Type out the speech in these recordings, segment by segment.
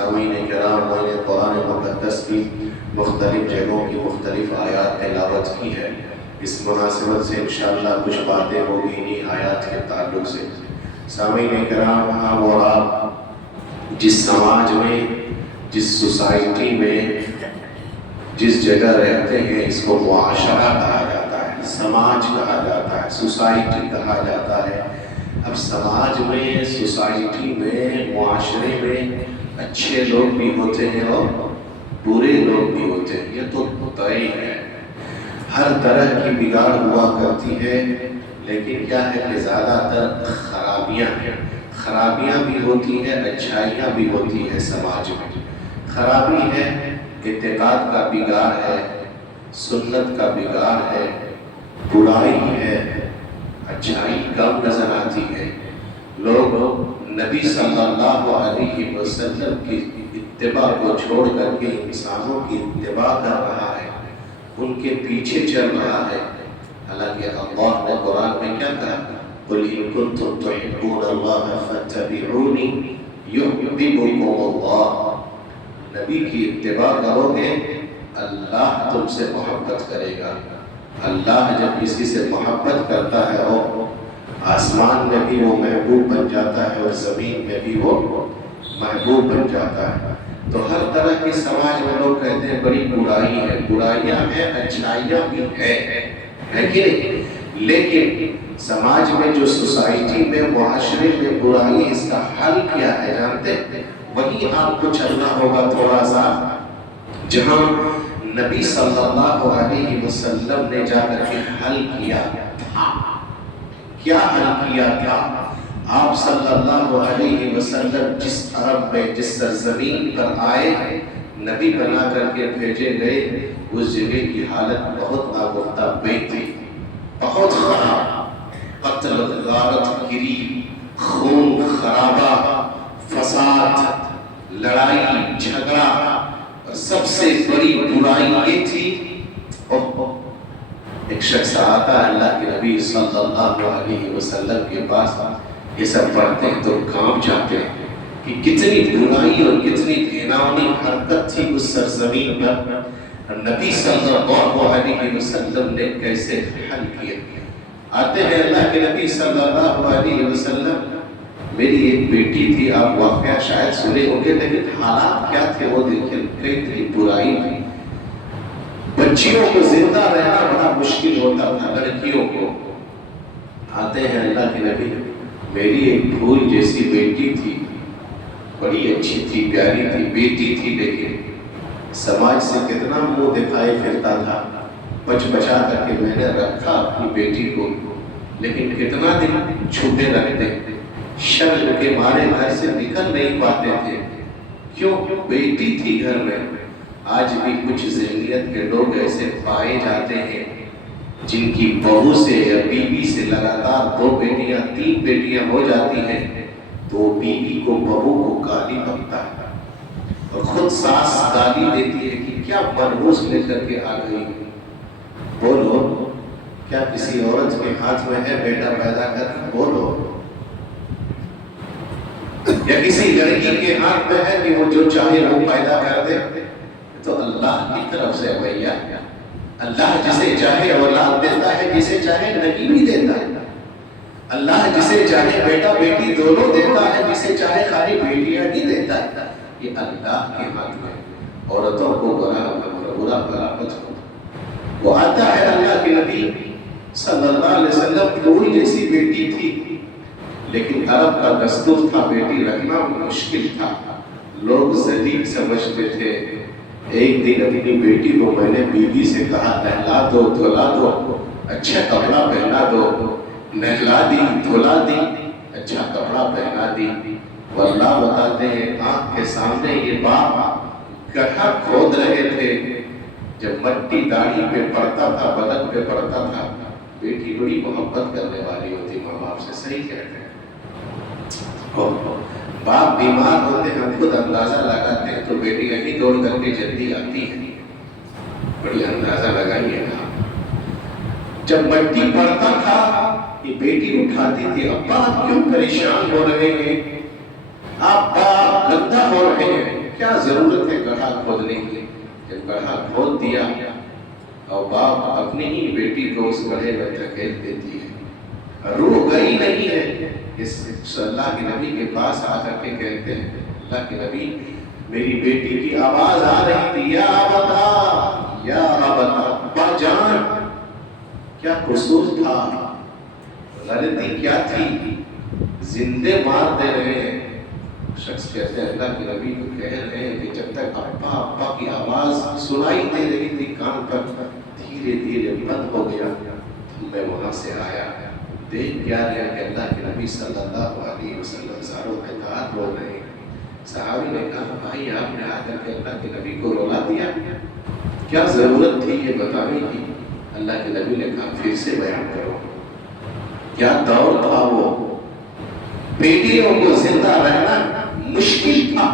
سامعین کرام، میں نے قرآن مقدس کی مختلف جگہوں کی مختلف آیات تلاوت کی ہے. اس مناسبت سے انشاءاللہ کچھ باتیں ہوگی انہی آیات کے تعلق سے. سامعین کرام، ہم اور آپ جس سماج میں، جس سوسائٹی میں، جس جگہ رہتے ہیں، اس کو معاشرہ کہا جاتا ہے، سماج کہا جاتا ہے، سوسائٹی کہا جاتا ہے. اب سماج میں، سوسائٹی میں، معاشرے میں اچھے لوگ بھی ہوتے ہیں اور برے لوگ بھی ہوتے ہیں، یہ تو طے ہے. ہر طرح کی بگاڑ ہوا کرتی ہے، لیکن کیا ہے کہ زیادہ تر خرابیاں بھی ہوتی ہیں، اچھائیاں بھی ہوتی ہیں سماج میں. خرابی ہے، اعتقاد کا بگاڑ ہے، سنت کا بگاڑ ہے، برائی ہے، اچھائی کم نظر آتی ہے. لوگ نبی صلی اللہ علیہ وسلم کی اتباع کو چھوڑ کر کے انسانوں کی اتباع کر رہا ہے، ان کے پیچھے چل رہا ہے. حالانکہ اللہ نے قرآن میں کیا کہا؟ قُلْ إِن كُنتُمْ تُحِبُّونَ اللَّهَ فَاتَّبِعُونِي يُحْبِبْكُمُ اللَّهُ. نبی کی اتباع کرو گے، اللہ تم سے محبت کرے گا. اللہ جب کسی سے محبت کرتا ہے اور آسمان میں بھی وہ محبوب بن جاتا ہے اور زمین میں بھی وہ محبوب بن جاتا ہے. تو ہر طرح کی سماج میں لوگ کہتے ہیں بڑی برائی ہے، برائیاں ہیں، اچھائیاں بھی ہے کہ نہیں؟ لیکن سماج میں جو سوسائٹی میں، معاشرے میں برائی، اس کا حل کیا ہے جانتے ہیں؟ وہی آپ کو چلنا ہوگا تھوڑا سا جہاں نبی صلی اللہ علیہ وسلم نے جا کر کے حل کیا تھا. کیا حل کیا تھا؟ آپ صلی اللہ علیہ وسلم جس عرب میں، جس سرزمین پر آئے، نبی بنا کر کے بھیجے گئے، اس جگہ کی حالت بہت ناگفتہ بے تھی، بہت خراب. قتل، غارت گری، خون خرابہ، فساد، لڑائی جھگڑا، اور سب سے بڑی برائی یہ تھی. ایک شخص آتا ہے اللہ کے نبی صلی اللہ علیہ وسلم کے پاس، یہ سب پڑھتے ہیں تو کام چاہتے ہیں کہ کتنی برائی اور کتنی گھناؤنی حرکت تھی اس سرزمین پر، نبی صلی اللہ علیہ وسلم نے کیسے حل کیا. آتے ہیں اللہ کے نبی صلی اللہ علیہ وسلم، میری ایک بیٹی تھی، آپ واقعہ شاید سنے ہوں گے، لیکن حالات کیا تھے وہ دیکھیں، کتنی برائی تھی. بچیوں کو زندہ رہنا بڑا مشکل ہوتا تھا، لڑکیوں کو. آتے ہیں اللہ کے نبی، میری ایک پھول جیسی بیٹی تھی، بڑی اچھی تھی، پیاری تھی، بیٹی تھی، لیکن سماج سے کتنا منہ دکھائے پھرتا تھا. بچا کر کے میں نے رکھا اپنی بیٹی کو، لیکن کتنا دن چھپے رکھتے، شرم کے مارے گھر سے نکل نہیں پاتے تھے. کیوں؟ بیٹی تھی گھر میں. آج بھی کچھ ذہنیت کے لوگ ایسے پائے جاتے ہیں جن کی بہو سے یا بیوی سے لگاتار 2 بیٹیاں 3 بیٹیاں ہو جاتی ہیں، تو بیوی کو، بہو کو گالی بکتا ہے اور خود ساس گالی دیتی ہے کہ کیا منحوس لے کر کے آ گئی. بولو، کیا کسی عورت کے ہاتھ میں ہے بیٹا پیدا کرنا؟ بولو. یا کسی لڑکی کے ہاتھ میں ہے کہ وہ جو چاہے وہ پیدا کر دے؟ تو اللہ کی طرف سے بھیا، اللہ جسے چاہے اولاد دیتا ہے، جسے چاہے نہیں بھی دیتا ہے. اللہ جسے چاہے بیٹا بیٹی دونوں دیتا ہے، جسے چاہے خالی بیٹیاں ہی دیتا ہے. یہ اللہ کے ہاتھ میں. عورتوں کو برا بھلا مت ہو. وہ آتا ہے اللہ کے نبی صلی اللہ علیہ وسلم، پھول جیسی بیٹی تھی، لیکن عرب کا دستور تھا بیٹی رکھنا مشکل تھا، لوگ ذلیل سمجھتے تھے. ایک دن اپنی بیٹی کو میں نے بیوی سے کہا، نہلا دو، دھلا دو، اچھا کپڑا پہنا دو. نہلا دی، دھلا دی، اچھا کپڑا پہنا دی. واللہ بتاتے ہیں آنکھ کے سامنے یہ باپ گڑھا کھود رہے تھے. جب مٹی داڑھی پہ پڑتا تھا، بدن پہ پڑتا تھا. بیٹی بڑی محبت کرنے والی ہوتی ماں باپ سے، صحیح کہتے ہیں. باپ بیمار ہوتے ہم خود اندازہ لگاتے ہیں تو بیٹی یہیں دوڑ کر کے جلدی آتی ہے. بڑی اندازہ لگائیے گا. جب مٹی پڑتا تھا یہ بیٹی اٹھاتی تھی، ابا آپ کیوں پریشان ہو رہے ہیں؟ آپ گندا ہو رہے ہیں. کیا ضرورت ہے گڑھا کھودنے کی؟ جب گڑھا کھود دیا اور باپ اپنی ہی بیٹی کو اس گڑھے میں دھکیل دیتی ہے، روح گئی نہیں ہے، اس اللہ کے نبی کے پاس آ کر کے کہتے ہیں اللہ کے نبی میری بیٹی کی آواز آ رہی تھی، یا ابتا یا ابتا، ابا جان کیا قصور تھا، غلطی کیا تھی، زندے مار دے رہے ہیں۔ شخص کہتے ہیں اللہ کے نبی کو کہہ رہے ہیں کہ جب تک ابا ابا کی آواز سنائی دے رہی تھی کان پر، دھیرے دھیرے بند ہو گیا، میں وہاں سے آیا، دیکھ کیا رہا کہ اللہ کے نبی صلی اللہ علیہ وسلم زاروں کے دار رو رہے ہیں۔ صحابی نے کہا بھائی آپ نے آ کر کے اللہ کے نبی کو رولا دیا، کیا ضرورت تھی یہ بتانے کی؟ اللہ کے نبی نے کہا پھر سے بیان کرو، کیا دور تھا وہ، بیٹیوں کو زندہ رہنا مشکل تھا،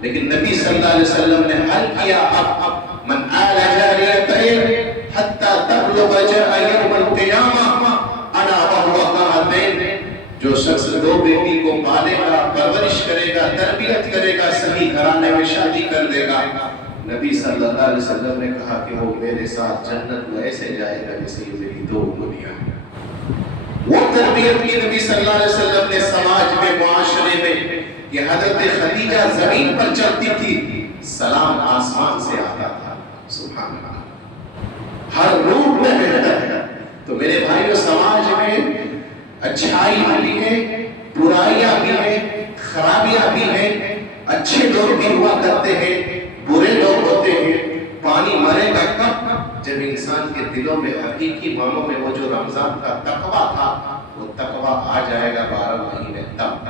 لیکن نبی صلی اللہ علیہ وسلم نے حل کیا، اب من آل جاریتین حتی تبلغ جاء یوم القیامہ انا وہو قاتین، جو شخص دو بیٹی کو پالے گا، پرورش کرے گا، تربیت کرے گا، صحیح گھرانے میں شادی کر دے گا، نبی صلی اللہ علیہ وسلم نے کہا کہ وہ میرے ساتھ جنت میں ایسے جائے گا جیسے میری دو انگلیاں ہیں۔ وہ تربیت کی نبی صلی اللہ علیہ وسلم نے سماج میں، معاشرے میں، کہ حضرت خدیجہ زمین پر چلتی تھی، سلام آسمان سے آتا تھا، سبحان اللہ، ہر روح میں بہتر ہے۔ تو میرے بھائیو سماج میں اچھائی بھی ہے، برائیاں بھی ہیں، خرابیاں بھی ہیں، اچھے لوگ بھی ہوا کرتے ہیں، برے لوگ ہوتے ہیں۔ پانی مرے گا کب؟ جب انسان کے دلوں میں حقیقی معنوں میں وہ جو رمضان کا تقویٰ تھا وہ تقویٰ آ جائے گا 12 مہینے تب۔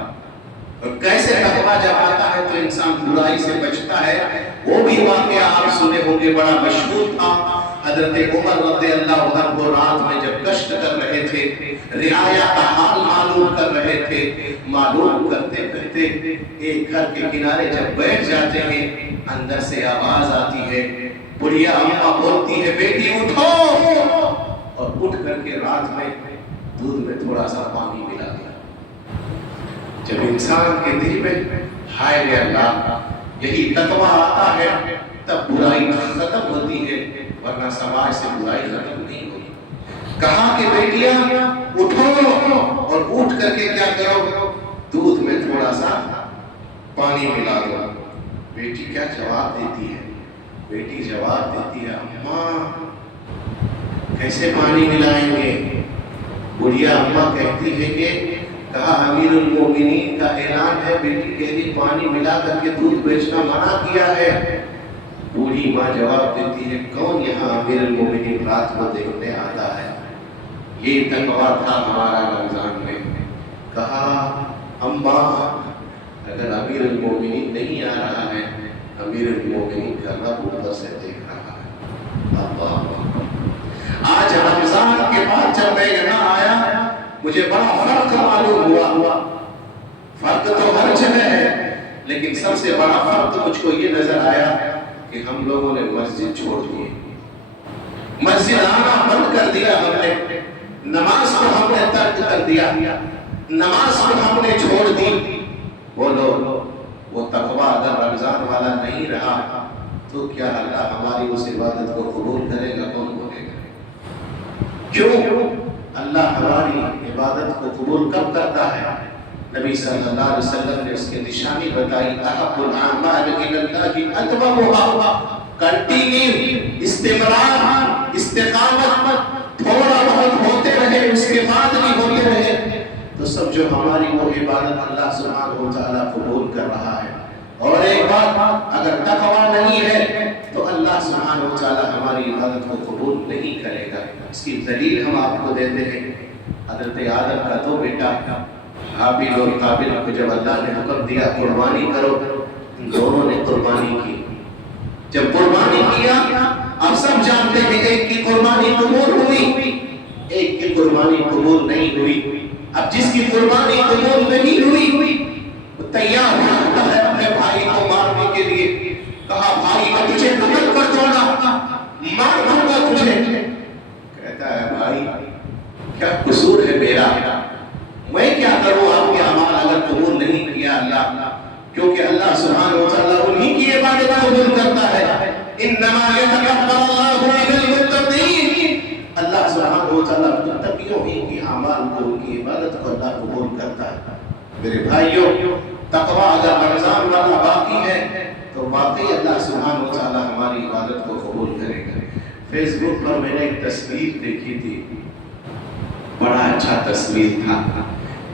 اور کیسے تقویٰ جب آتا ہے تو انسان برائی سے بچتا ہے۔ وہ بھی واقعہ آپ سنے ہوں گے، بڑا مشہور تھا۔ حضرت عمر رضی اللہ عنہ کو رات میں جب گشت کر رہے تھے، رعایا کا حال معلوم کر رہے تھے، معلوم کرتے کرتے ایک گھر کے کنارے جب بیٹھ جاتے ہیں، اندر سے آواز آتی ہے، بڑھیا اماں بولتی ہے بیٹی اٹھو، اور اٹھ کر کے رات میں دودھ میں تھوڑا سا پانی ملا دیا۔ جب انسان کے دل میں ہائے رے اللہ یہی تقویٰ آتا ہے تب برائی ختم ہوتی ہے، ورنہ سماج سے برائی ختم نہیں ہوئی۔ کہا کہ بیٹیاں اٹھو، اور اٹھ کر کے کیا کرو، دودھ میں تھوڑا سا پانی ملا دو۔ بیٹی کیا جواب دیتی ہے؟ بیٹی جواب دیتی ہے اماں کیسے پانی ملائیں گے؟ بڑھیا اماں کہتی ہے کہ کہا امیر المومنین کا اعلان ہے، بیٹی کہہ رہی پانی ملا کر کے دودھ بیچنا منع کیا ہے۔ بوڑھی ماں جواب دیتی ہے کون یہاں امیر المومنین رات کو دیکھنے آتا ہے؟ یہ تقویٰ تھا ہمارا رمضان میں۔ کہا اماں اگر امیر المومنین نہیں آ رہا ہے، امیر المومنین کا رب اوپر سے دیکھ رہا ہے۔ اللہ آج رمضان کے بعد جب میں یہاں آیا مجھے بڑا فرق معلوم ہوا۔ فرق تو ہر جگہ ہے، لیکن سب سے بڑا فرق مجھ کو یہ نظر آیا کہ ہم لوگوں نے مسجد چھوڑ دی، مسجد آنا بند کر دیا، ہم نے نماز کو ہم نے ترک کر دیا، نماز کو ہم نے چھوڑ دی۔ بولو وہ تقویٰ اگر رمضان والا نہیں رہا تو کیا اللہ ہماری اس عبادت کو قبول کرے گا؟ کون بولے گا؟ کیوں؟ اللہ ہماری عبادت کو قبول کب کرتا ہے؟ نبی صلی اللہ علیہ وسلم نے اس کی نشانی بتائی، احب الاعمال الی اللہ ادومها، کنٹینیو، استمرار، استقامت، تھوڑا بہت ہوتے رہے اس کے بعد بھی ہوتے رہے تو سب جو ہماری وہ عبادت اللہ سبحانہ و تعالیٰ قبول کر رہا ہے۔ اور ایک بات، اگر تقویٰ نہیں ہے تو اللہ سبحانہ و تعالیٰ ہماری عبادت کو قبول نہیں کرے گا۔ اس کی دلیل ہم آپ کو دیتے ہیں۔ حضرت آدم کا دو بیٹا حابیل اور قابل کو جب اللہ نے حکم دیا قربانی کرو، ان دونوں نے قربانی کی۔ جب قربانی کیا، آپ سب جانتے ہیں ایک کی قربانی قبول ہوئی، ایک کی قربانی قبول نہیں ہوئی۔ اب جس کی قربانی قبول نہیں ہوئی وہ تیار ہوتا ہے اپنے بھائی کو مارنے کے لیے۔ کہا بھائی میں تجھے قتل کر دوں گا، مار دوں گا تجھے۔ کہتا ہے بھائی کیا قصور ہے میرا، میں کیا کروں؟ آپ کے اعمال اگر قبول نہیں کیا اللہ، کیونکہ اللہ سبحانہ و تعالیٰ انہی کی عبادت قبول کرتا ہے. انما یتقبل اللہ من المتقین. اللہ سبحانہ و تعالیٰ متقیوں ہی کی اعمال کو، ان کی عبادت کو اللہ قبول کرتا ہے. میرے بھائیوں، تقویٰ اگر رمضان والا باقی ہے تو واقعی اللہ سبحانہ و تعالیٰ ہماری عبادت کو قبول کرے گا. فیس بک پر میں نے ایک تصویر دیکھی تھی، بڑا اچھا تصویر تھا،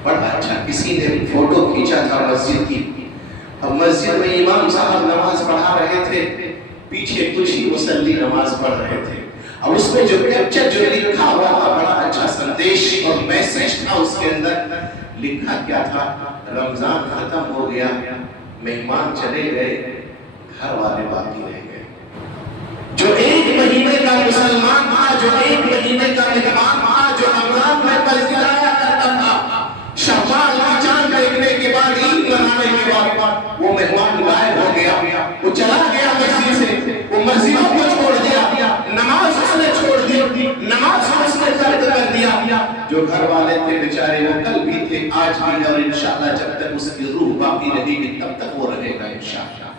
بڑا اچھا. کسی نے فوٹو کھینچا تھا مسجد کی. اب مسجد میں امام صاحب نماز پڑھا رہے تھے، پیچھے کچھ ہی مصلی نماز پڑھ رہے تھے. اب اس میں جو کیپچر جو لکھا ہوا تھا، بڑا اچھا سندیش اور میسج تھا. اس کے اندر لکھا کیا تھا؟ رمضان ختم ہو گیا، مہمان چلے گئے، گھر والے باقی رہ گئے. جو ایک مہینے کا مسلمان تھا، جو ایک مہینے کا مہمان تھا، جو رمضان میں پذیرایا کرتا تھا، شوال کا چاند دیکھنے کے بعد، عید منانے کے بعد وہ مہمان غائب ہو گیا. وہ چلا گیا مسجد سے، وہ مسجدوں کو چھوڑ دیا، نماز اس نے چھوڑ دی، نماز اس نے ترک کر دیا. جو گھر والے تھے بیچارے، وہ کل بھی تھے، آج بھی، اور انشاءاللہ جب تک اس کی روح باقی رہے گی تب تک وہ رہے گا انشاءاللہ.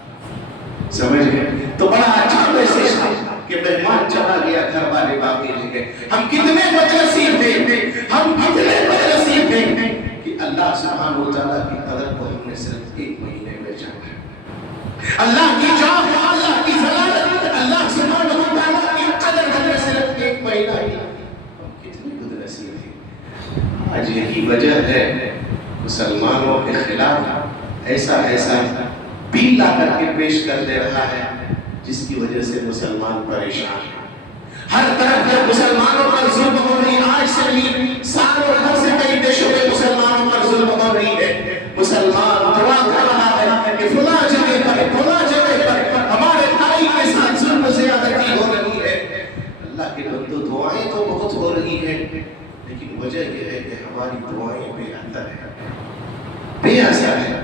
سمجھ گئے؟ تو بڑا اچھا میسج تھا کہ مہمان چلا گیا، گھر والے باقی رہ گئے. ہم کتنے بد نصیب ہیں، ہم کتنے بد نصیب ہیں کہ اللہ سبحانہ و تعالیٰ کی قدر کو ہم نے صرف ایک مہینے میں جانا. اللہ کی جان، اللہ کی ضلالت، اللہ سبحانہ و تعالیٰ کی قدر ہم نے صرف ایک مہینہ ہی. ہم کتنے بد نصیب ہیں. آج یہی وجہ ہے مسلمانوں کے خلاف ایسا بیل لا کر کے پیش کر دے رہا ہے، جس کی وجہ سے مسلمان پریشان ہیں. ہر طرف جب مسلمانوں پر ظلم ہو رہی، آج سے نہیں سالوں بھر سے کئی دیشوں میں مسلمانوں پر ظلم ہو رہی ہے. مسلمان دعا کر رہا ہے کہ فلاں جگہ پر ہمارے بھائی کے ساتھ ظلم زیادتی ہو رہی ہے. اللہ کے بندو، دعائیں تو بہت ہو رہی ہیں، لیکن وجہ یہ ہے کہ ہماری دعائیں بے اثر ہیں، بے اثر ہے.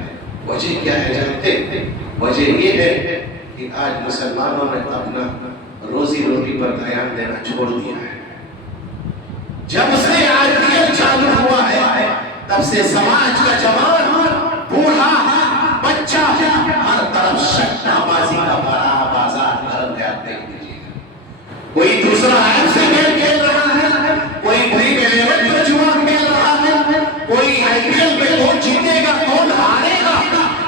وجہ کیا ہے جانتے ہیں؟ وجہ یہ ہے کہ آج مسلمانوں نے اپنا روزی روٹی پر دھیان دینا چھوڑ دیا ہے. جب سے IPL چالو ہوا ہے تب سے سماج کا جوان، بوڑھا، بچہ، ہر طرف سٹہ بازی کا بڑا بازار بھر گیا. دیکھ لیجیے، کوئی دوسرا ایپ سے کھیل کھیل رہا ہے، کوئی ڈریم 11 پر جوا کھیل رہا ہے، کوئی IPL میں کون جیتے گا کون ہارے گا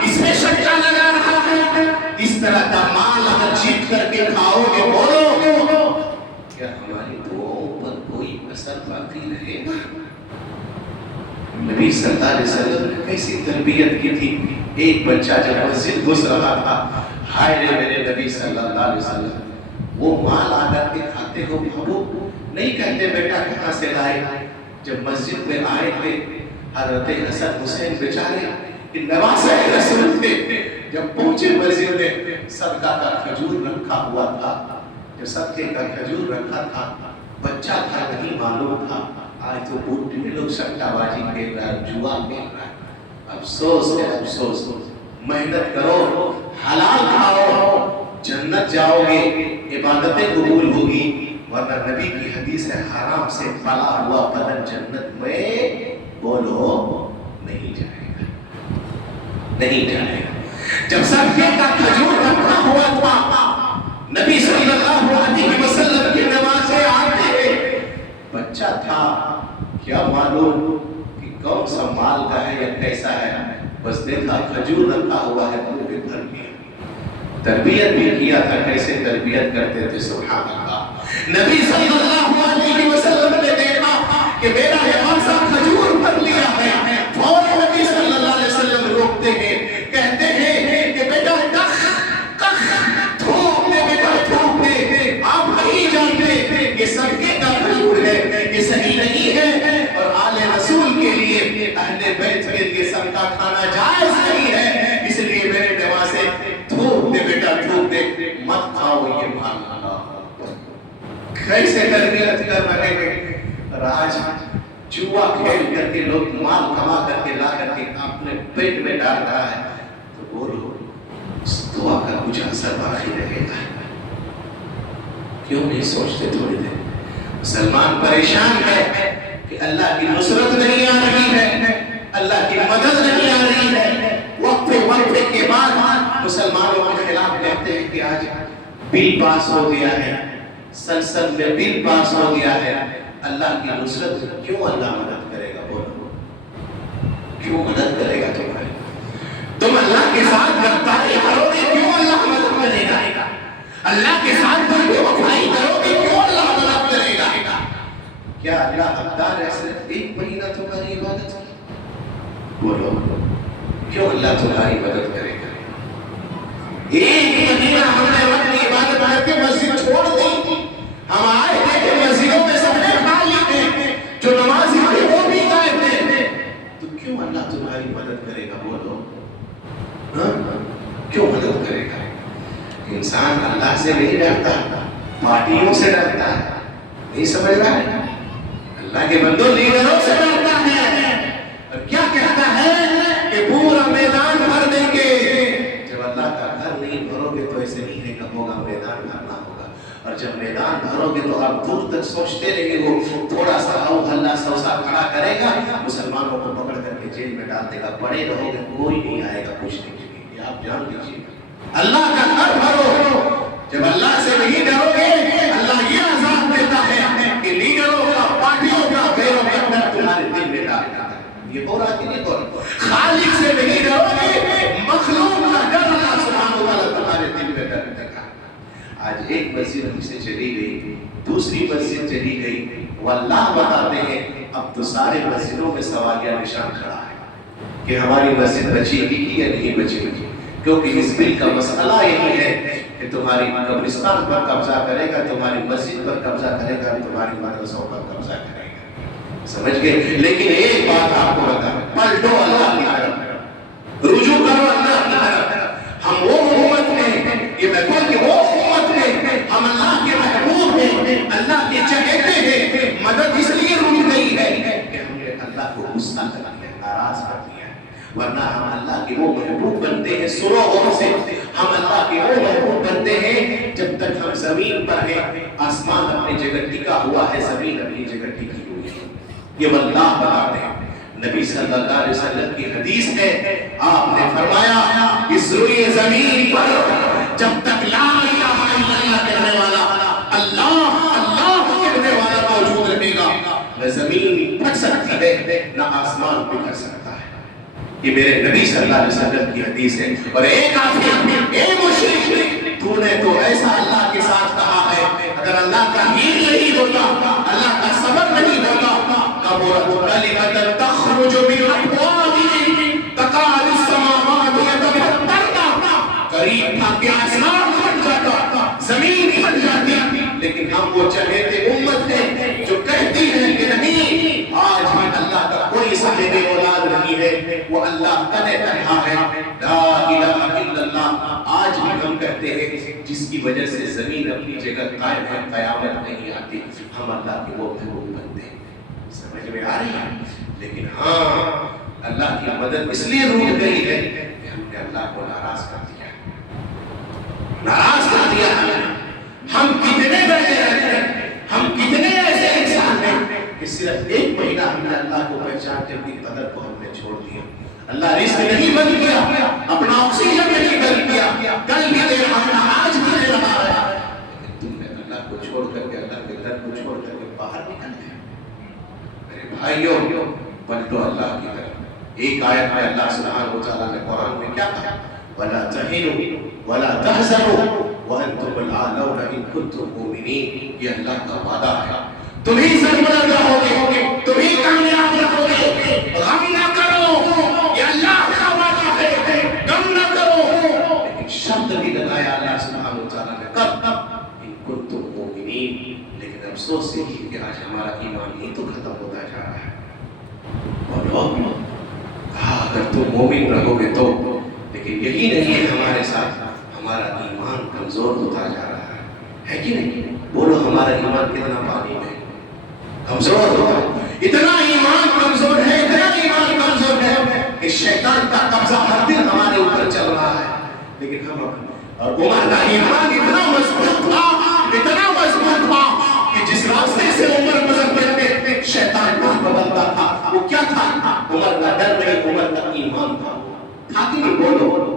اس میں سٹہ لگا رہا ہے. اس طرح کا مال اگر جیت کر کے کھاؤ گے، بولو کیا ہماری دعاؤں پر کوئی اثر باقی رہے گا؟ نبی صلی اللہ علیہ وسلم نے کیسی تربیت کی تھی. ایک بچہ جب مسجد گھس رہا تھا، ہائے رے میرے نبی صلی اللہ علیہ وسلم، وہ مال آ کر کے کھاتے ہو بابو؟ نہیں کہتے بیٹا کہاں سے لائے. جب مسجد میں آئے تھے حضرت حسن حسین بیچارے نواسہ رسول تھے، جب پہنچے مسجد میں صدقہ کا کھجور رکھا ہوا تھا. جو صدقے کا کھجور رکھا تھا، بچہ تھا نہیں معلوم تھا. آج تو بوٹے لوگ سٹہ بازی کھیل رہا ہے، جوا کھیل رہا ہے. افسوس ہے، افسوس. محنت کرو، حلال کھاؤ، جنت جاؤ گے، عبادتیں قبول ہوگی. ورنہ نبی کی حدیث ہے، حرام سے پلا ہوا بدن جنت میں بولو نہیں جائے گا، نہیں جائے گا. جب صدقے کا کھجور رکھا ہوا تھا، نبی صلی اللہ علیہ وسلم کی نماز سے آتے، بچہ تھا، کیا معلوم کہ کون سا مال کا ہے یا کیسا ہے. بس دیکھا کھجور رکھا ہوا ہے، منہ پہ بھر لیا. تربیت بھی کیا تھا، کیسے تربیت کرتے تھے، سبحان اللہ. نبی صلی اللہ علیہ وسلم نے دیکھا کہ میرا نواسہ کھجور بھر لیا ہے، فوراً نبی صلی اللہ علیہ وسلم روکتے ہیں، کہتے ہیں کہ بیٹا تھوک دے، بیٹا تھوک دے. آپ نہیں جانتے یہ صدقے کا کھجور ہے، یہ صحیح نہیں ہے، اور آل رسول کے لیے، اہل بیت کے لیے صدقہ کھانا جائز نہیں ہے. اس لیے میرے نواسے تھوک دے بیٹا، تھوک دے، مت کھاؤ یہ مال. کیسے تربیت کر رہے ہیں؟ راج جوا کھیل کر کے لوگ مال کما کر کے لا کر کے اپنے پیٹ میں ڈال رہا ہے. تو بولو اس دعا کا کچھ اثر باقی رہے گا؟ کیوں نہیں سوچتے تھوڑی دیر؟ مسلمان پریشان ہے کہ اللہ کی نصرت نہیں آ رہی ہے، اللہ کی مدد نہیں آ رہی ہے. وقت وقفے کے بعد مسلمانوں کے خلاف کہتے ہیں کہ آج بل پاس ہو گیا ہے، سنسد میں بل پاس ہو گیا ہے، اللہ کی نصرت کیوں اللہ مدد کرے گا؟ بولو کیوں مدد کرے گا تمہاری؟ تم اللہ کے ساتھ غداری کرو گے کیوں اللہ مدد کرے گا؟ اللہ کے ساتھ تم بے وفائی کرو گے کیوں اللہ مدد کرے گا؟ کیا اللہ حقدار ہے صرف ایک مہینہ تمہاری عبادت کی؟ بولو کیوں اللہ تمہاری مدد کرے گا؟ ایک مہینہ ہم نے اپنی عبادت کر کے مسجد چھوڑ دی، ہم آئے تھے کہ مسجدوں میں سب خالی تھے، جو نمازی تھے وہ بھی غائب تھے، تو کیوں اللہ تمہاری مدد کرے گا؟ بولو کیوں مدد کرے گا؟ انسان اللہ سے نہیں ڈرتا، پارٹیوں سے ڈرتا ہے، نہیں سمجھ رہا ہے؟ اللہ کے بندوں لیڈروں سے ڈرتا ہے، اور کیا کہتا ہے کہ پورا میدان بھر دیں گے۔ جب اللہ کا گھر نہیں بھرو گے تو ایسے نہیں ہے کہ ہوگا میدان بھرنا ہوگا، اور جب میدان بھرو گے تو آپ دور تک سوچتے رہیں گے، وہ تھوڑا سا او ہلا سوسا کھڑا کرے گا، مسلمانوں کو پکڑ کر کے جیل میں ڈال دے گا، پڑے رہو گے کوئی نہیں آئے گا پوچھنے کے لیے۔ یہ آپ جان لیجیے، اللہ کا گھر بھرو، جب اللہ سے نہیں ڈرو گے اللہ یہ عذاب دیتا ہے کہ لیڈروں کا، پارٹیوں کا، غیروں کا ڈر تمہارے دل میں ڈال دیتا ہے۔ یہ ہو رہا کہ نہیں ہو رہا؟ خالق سے نہیں ڈرو گے، مخلوق کا ڈر اللہ سبحانہ وتعالی تمہارے دل میں ڈر دیتا ہے۔ آج ایک مسجد ہم سے چلی گئی، دوسری مسجد چلی گئی، واللہ بتاتے ہیں اب تو سارے مسجدوں میں سوالیہ نشان کھڑا ہے کہ ہماری مسجد بچی گی یا نہیں بچی گی، کیونکہ اس بل کا مسئلہ یہی ہے کہ تمہاری قبرستان پر قبضہ کرے گا، تمہاری مسجد پر قبضہ کرے گا، تمہاری مدرسوں پر قبضہ کرے گا، سمجھ گئے؟ لیکن ایک بات آپ کو بتا، پلٹو اللہ کی طرف، رجوع کرو اللہ کی طرف۔ ہم وہ حکومت ہیں، یہ میں کہوں کہ وہ حکومت ہیں، ہم اللہ کے محبوب ہیں، اللہ کے چہیتے ہیں، مدد اس لیے رک گئی ہے کہ ہم نے اللہ کو غصہ کر دیا، ناراض کر دیا، ورنہ ہم اللہ کے وہ محبوب بنتے ہیں سنو غور سے، ہم اللہ کے وہ محبوب بنتے ہیں جب تک ہم زمین پر ہیں، آسمان اپنی جگہ ٹکا ہوا ہے، زمین اپنی جگہ ٹکی ہوئی ہے، یہ واللہ بتاتے ہیں۔ نبی صلی اللہ علیہ وسلم کی حدیث ہے، آپ نے فرمایا اس روئے زمین پر جب تک لا الہ الا اللہ کہنے والا، اللہ اللہ کہنے والا موجود رہے گا، نہ زمین پھٹ سکتی ہے نہ آسمان بکھر سکتا ہے۔ یہ میرے نبی صلی اللہ علیہ وسلم کی حدیث ہے۔ اور ایک آدمی، اے مشرک، تو نے تو ایسا اللہ کے ساتھ کہا ہے، اگر اللہ کا ہیل نہیں ہوتا، اللہ کا صبر نہیں ہوتا، کبرت کلمۃ تخرج من افواہہم تکاد السماوات یتفطرن، قریب تھا کہ آسمان پھٹ جاتا، زمین پھٹ جاتی، لیکن ہم وہ چہیتے امت ہیں جو کہتی ہے کہ نہیں، آج بھی اللہ کا کوئی صاحب اولاد نہیں ہے، وہ اللہ تنے تنہا ہے، لا الہ الا اللہ۔ آج بھی ہم کہتے ہیں جس کی وجہ سے زمین اپنی جگہ قائم ہے، قیامت نہیں آتی، ہم اللہ کے وہ محبوب بنتے ہیں۔ سمجھ میں آ رہی ہے؟ لیکن ہاں اللہ کی مدد اس لیے روک گئی ہے کہ ہم نے اللہ کو ناراض کر دیا، ناراض کر دیا۔ ہم کتنے بیٹھے رہتے ہیں، ہم کتنے ایسے انسان ہیں کہ صرف ایک مہینہ ہم نے اللہ کو پہچانتے ہوئے قدر کو ہم نے چھوڑ دیا۔ اللہ رزق نہیں بند کیا، اپنا آکسیجن نہیں بند کیا، کل بھی دے رہا ہے، آج بھی دے رہا ہے، لیکن تم نے اللہ کو چھوڑ کر کے، اللہ کے گھر کو چھوڑ کر کے باہر نکل گئے۔ میرے بھائیوں، پلٹو اللہ کی طرف۔ ایک آیت میں اللہ سبحانہ وتعالیٰ نے قرآن میں کیا کہا؟ وَلَا تَهِنُوا وَلَا تَحْزَنُوا وَأَنْتُمُ الْأَعْلَوْنَ إِن كُنتُم مُؤْمِنِينَ۔ یہ اللہ کا وعدہ ہے، تم ہی سربلند رہو گے، تم ہی کامیاب رہو گے، غم نہ کرو، یہ اللہ کا وعدہ ہے، غم نہ کرو۔ لیکن شرط بھی لگایا اللہ سبحانہ وتعالیٰ نے، کب؟ إِن كُنتُم مُؤْمِنِينَ۔ لیکن افسوس یہ کہ آج ہمارا ایمان ہی تو ختم ہوتا جا رہا ہے۔ اور کہا اگر تم مومن رہو گے تو، لیکن یہی نہیں ہے ہمارے ساتھ، ہمارا ایمان کمزور ہوتا جا رہا ہے کہ نہیں؟ بولو ہمارا ایمان کتنا پانی میں کمزور ہوتا ہے، اتنا ایمان کمزور ہے، اتنا ایمان کمزور ہے کہ شیطان کا قبضہ ہر دن ہمارے اوپر چل رہا ہے۔ لیکن ہم اور عمر کا ایمان اتنا مضبوط تھا، اتنا مضبوط تھا کہ جس راستے سے عمر گزرتے تھے شیطان راہ بدلتا تھا۔ وہ کیا تھا؟ عمر کا ڈر نہیں، عمر کا ایمان تھا کہ نہیں؟ بولو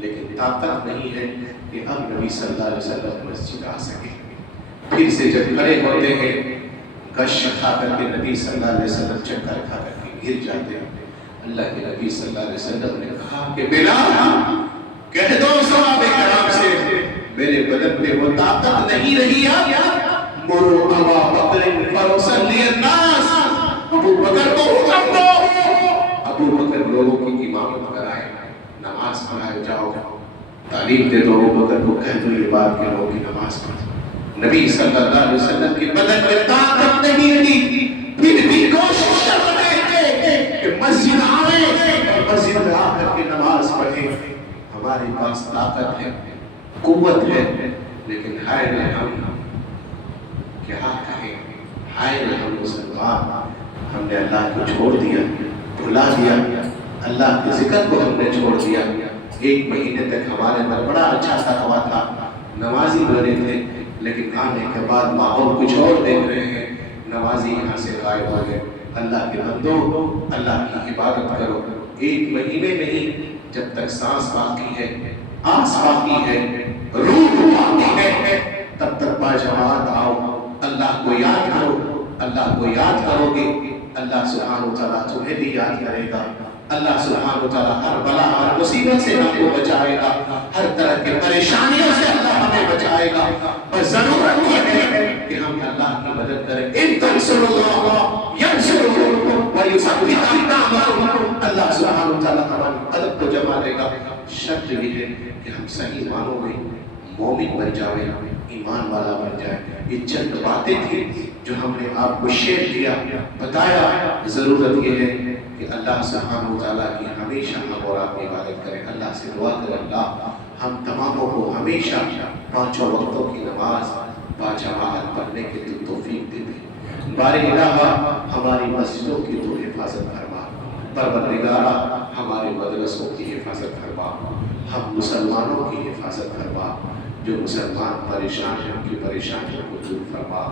لیکن طاقت نہیں ہے کہ اب نبی صلی اللہ علیہ وسلم مسجد آ سکے۔ پھر سے جب کھڑے ہوتے ہیں گش کھا کر کے نبی صلی اللہ علیہ وسلم چکر کھا کر کے گر جاتے ہیں۔ اللہ کے نبی صلی اللہ علیہ وسلم نے کہا کہ بلال کہہ دو صحابہ کرام سے میرے بدن میں وہ طاقت نہیں رہی مرو ابا بکر فیصلی الناس، ابو بکر کو حکم دو، ابو بکر لوگوں کی امامت کرائے، نماز پڑھائے، جاؤ تعلیم دے دو ابو بکر کو، کہہ دو یہ بات کہ لوگوں کی نماز پڑھو۔ نبی صلی اللہ علیہ وسلم کے بدن میں طاقت نہیں رہی، پھر بھی کوشش کر رہے تھے کہ مسجد آئے اور مسجد میں آ کر کے نماز پڑھے۔ ہمارے پاس طاقت ہے، قوت ہے، لیکن ہائے ہم کیا کہیں، ہائے ہم مسلمان، ہم نے اللہ کو چھوڑ دیا، بھلا دیا، اللہ کے ذکر کو ہم نے چھوڑ دیا۔ ایک مہینے تک ہمارے اندر بڑا اچھا تقویٰ تھا، نمازی بنے تھے، لیکن آنے کے بعد ماحول کچھ اور دیکھ رہے ہیں، نمازی یہاں سے غائب ہو گئے۔ اللہ کے بندو اللہ کی عبادت کرو، ایک مہینے نہیں، جب تک سانس باقی ہے، آس باقی ہے، روح باقی ہے، تب تک باجماعت آؤ، اللہ کو یاد کرو۔ اللہ کو یاد کرو گے اللہ سبحانہ وتعالیٰ تمہیں بھی یاد کرے گا۔ اللہ سبحانہ وتعالیٰ ہر بلا ہر مصیبت سے ہم کو بچائے گا، ہر طرح کے پریشانیوں سے اللہ ہمیں بچائے گا۔ بس ضرورت یہ ہے کہ ہم اللہ کی مدد کریں۔ ان تنصروا اللہ ینصرکم ویثبت اقدامکم، اللہ سبحانہ وتعالیٰ ہماری مدد کو جما دے گا۔ شرط یہ ہے کہ ہم صحیح معنوں میں مومن بن جائیں، ایمان والا بن جائیں۔ یہ چند باتیں تھیں جو ہم نے آپ کو شیئر کیا، بتایا۔ ضرورت یہ ہے کہ اللہ سبحانہ وتعالیٰ کی ہمیشہ ہم اور آپ عبادت کریں۔ اللہ سے دعا کریں اللہ ہم تماموں کو ہمیشہ پانچوں وقتوں کی نماز باجماعت پڑھنے کی توفیق دے دے۔ بارے الہ ہماری مسجدوں کی تو حفاظت فرما، پروردگارا ہمارے مدرسوں کی حفاظت فرما، ہم مسلمانوں کی حفاظت فرما، جو مسلمان پریشان ہیں ان کی پریشانیوں کو دور فرما۔